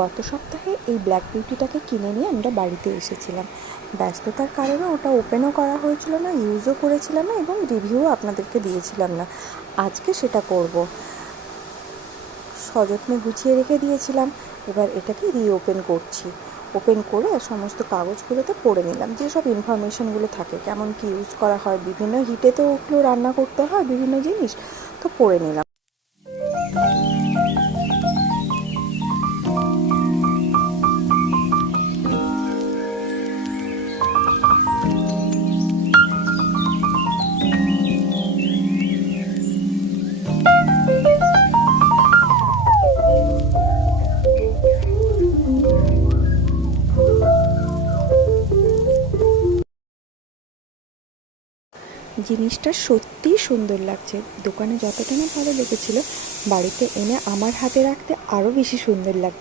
গত সপ্তাহে এই ব্ল্যাক বিউটিটাকে কিনে নিয়ে আমরা বাড়িতে এসেছিলাম। ব্যস্ততার কারণে ওটা ওপেনও করা হয়েছিল না, ইউজও করেছিলাম না এবং রিভিউও আপনাদেরকে দিয়েছিলাম না। আজকে সেটা করব। সযত্নে গুছিয়ে রেখে দিয়েছিলাম, এবার এটাকে রিওপেন করছি। ওপেন করে সমস্ত কাগজগুলোতে পড়ে নিলাম, যেসব ইনফরমেশানগুলো থাকে, কেমন কি ইউজ করা হয়, বিভিন্ন হিটে তো ওগুলো রান্না করতে হয় বিভিন্ন জিনিস, তো পড়ে নিলাম। জিনিসটা সত্যিই সুন্দর লাগছে। দোকানে যতটা না ভালো লেগেছিল, বাড়িতে এনে আমার হাতে রাখতে আরও বেশি সুন্দর লাগছে।